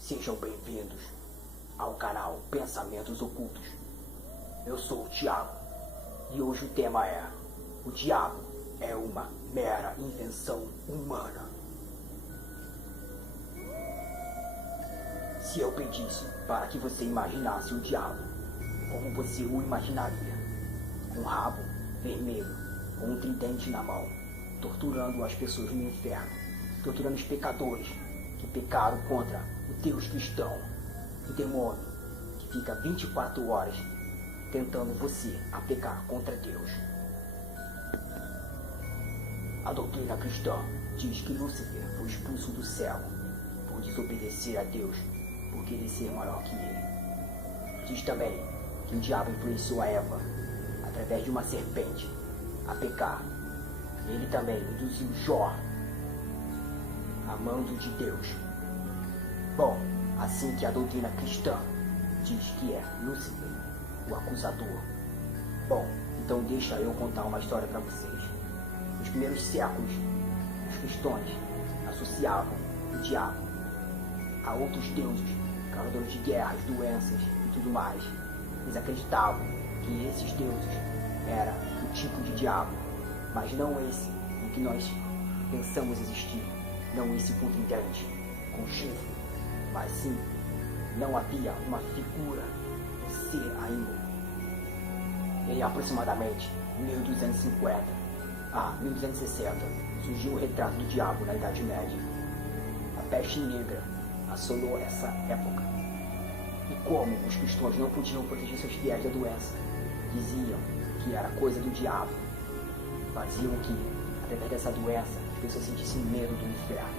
Sejam bem-vindos ao canal Pensamentos Ocultos. Eu sou o Thiago e hoje o tema é: o diabo é uma mera invenção humana. Se eu pedisse para que você imaginasse o diabo, como você o imaginaria? Um rabo vermelho, com um tridente na mão, torturando as pessoas no inferno, torturando os pecadores que pecaram contra o Deus cristão, o demônio que fica 24 horas tentando você a pecar contra Deus. A doutrina cristã diz que Lúcifer foi expulso do céu por desobedecer a Deus, por querer ser maior que ele. Diz também que o diabo influenciou a Eva, através de uma serpente, a pecar. Ele também induziu Jó, amando de Deus. Bom, assim que a doutrina cristã diz que é Lúcifer, o acusador. Bom, então deixa eu contar uma história para vocês. Nos primeiros séculos, os cristãos associavam o diabo a outros deuses, causadores de guerras, doenças e tudo mais. Eles acreditavam que esses deuses eram o tipo de diabo, mas não esse em que nós pensamos existir, não esse com tridente, com chifre, mas sim, não havia uma figura, um ser ainda. Em aproximadamente 1250 a 1260 surgiu o retrato do diabo na Idade Média. A peste negra assolou essa época. E como os cristãos não podiam proteger seus fiéis da doença, diziam que era coisa do diabo, faziam que, através dessa doença, as pessoas sentissem medo do inferno.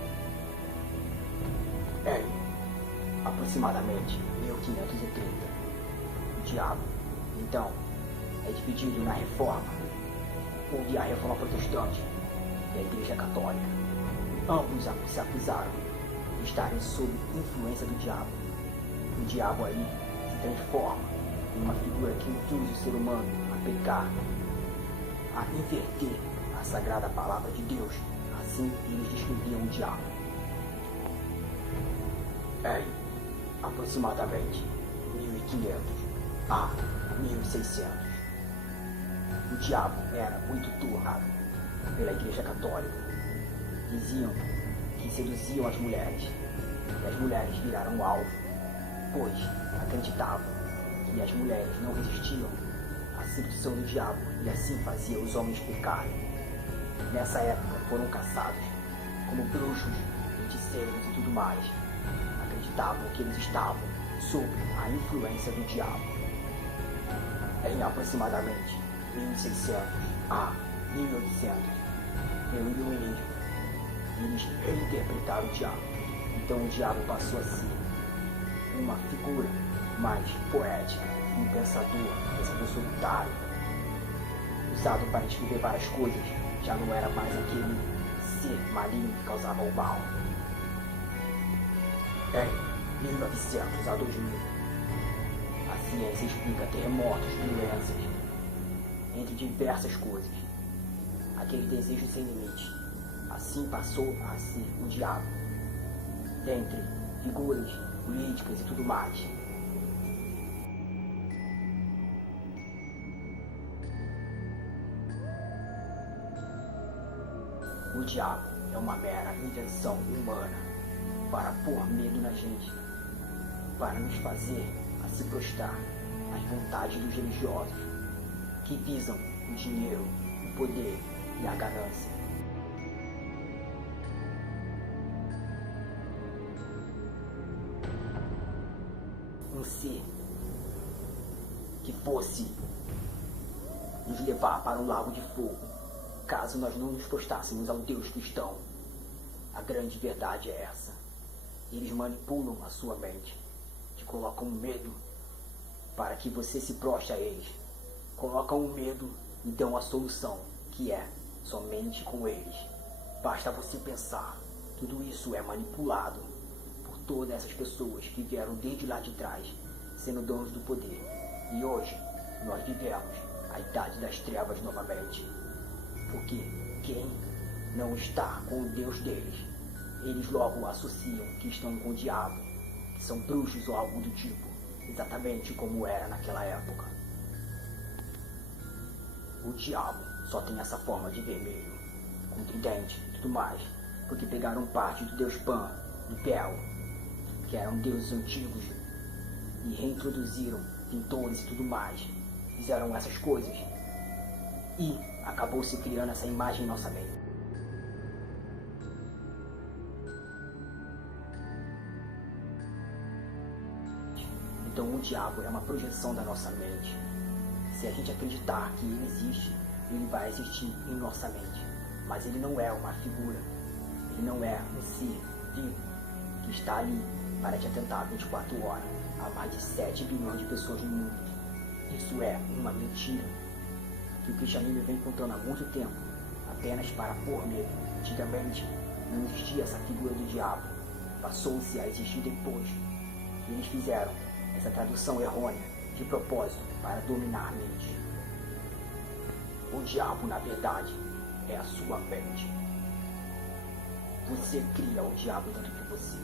Em aproximadamente 1530, o diabo, então, é dividido na Reforma. Houve a Reforma Protestante e a Igreja Católica. Ambos se acusaram de estarem sob influência do diabo. O diabo aí se transforma em uma figura que induz o ser humano a pecar, a inverter a sagrada palavra de Deus. Assim eles descreviam o diabo. Em aproximadamente 1500 a 1600, o diabo era muito torrado pela Igreja Católica. Diziam que seduziam as mulheres, e as mulheres viraram alvo, pois acreditavam que as mulheres não resistiam à sedução do diabo e assim fazia os homens pecarem. Nessa época foram caçados como bruxos, feiticeiros e tudo mais. Acreditavam que eles estavam sob a influência do diabo. Em aproximadamente 1600 a 1800, reuniu um índio. Eles reinterpretaram o diabo. Então o diabo passou a ser uma figura mais poética, um pensador solitário, usado para escrever várias coisas. Já não era mais aquele ser maligno que causava o mal. Em 1900 a 2000, a ciência explica terremotos, doenças, entre diversas coisas. Aquele desejo sem limite. Assim passou a ser o diabo, dentre figuras políticas e tudo mais. O diabo é uma mera invenção humana para pôr medo na gente, para nos fazer a se prostrar às vontades dos religiosos, que visam o dinheiro, o poder e a ganância. Um ser que fosse nos levar para um lago de fogo, caso nós não nos prostássemos ao Deus cristão. A grande verdade é essa. Eles manipulam a sua mente, te colocam medo para que você se prostre a eles. Colocam o medo e dão a solução, que é somente com eles. Basta você pensar. Tudo isso é manipulado por todas essas pessoas que vieram desde lá de trás, sendo donos do poder. E hoje, nós vivemos a idade das trevas novamente. Porque quem não está com o Deus deles eles logo associam que estão com o diabo, que são bruxos ou algo do tipo, exatamente como era naquela época. O diabo só tem essa forma de vermelho, com tridente e tudo mais, porque pegaram parte do deus Pan, do Bel, que eram deuses antigos, e reintroduziram pintores e tudo mais. Fizeram essas coisas e acabou se criando essa imagem em nossa mente. Então o diabo é uma projeção da nossa mente. Se a gente acreditar que ele existe, ele vai existir em nossa mente. Mas ele não é uma figura, ele não é um ser vivo que está ali para te atentar 24 horas. Há mais de 7 bilhões de pessoas no mundo. Isso é uma mentira que o cristianismo vem contando há muito tempo, apenas para pôr medo. Antigamente não existia essa figura do diabo, passou-se a existir depois. E eles fizeram essa tradução errônea de propósito para dominar a mente. O diabo, na verdade, é a sua mente. Você cria o diabo dentro de você.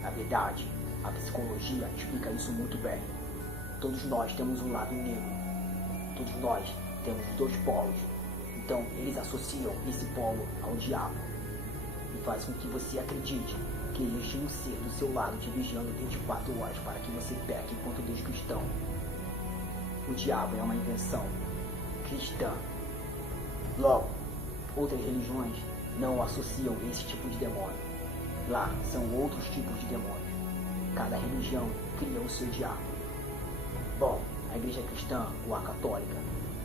Na verdade, a psicologia explica isso muito bem. Todos nós temos um lado negro. Todos nós temos os dois polos. Então, eles associam esse polo ao diabo. E faz com que você acredite que existe um ser do seu lado te vigiando 24 horas para que você peque enquanto Deus cristão. O diabo é uma invenção cristã. Logo, outras religiões não associam esse tipo de demônio. Lá são outros tipos de demônios. Cada religião cria o seu diabo. Bom, a igreja cristã ou a católica,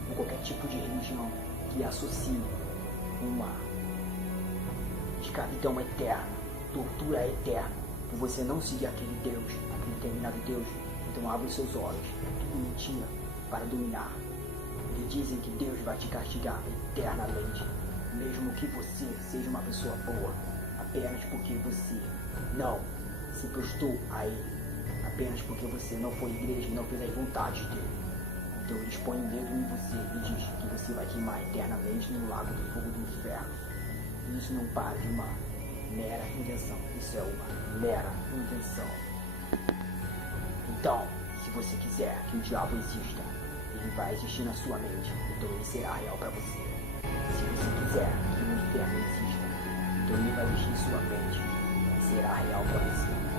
ou qualquer tipo de religião que associe uma escravidão eterna, tortura eterna, por você não seguir aquele Deus, aquele determinado Deus, então abre os seus olhos. É tudo mentira para dominar. Eles dizem que Deus vai te castigar eternamente, mesmo que você seja uma pessoa boa, apenas porque você não se prestou a Ele, apenas porque você não foi igreja e não fez as vontades dele. Então eles põem o dedo em você e diz que você vai queimar eternamente no lago de fogo do inferno. E isso não para de uma mera invenção. Isso é uma mera invenção. Então, se você quiser que o diabo exista, ele vai existir na sua mente. Então ele será real para você. Se você quiser que o inferno exista, então ele vai existir em sua mente. E será real para você.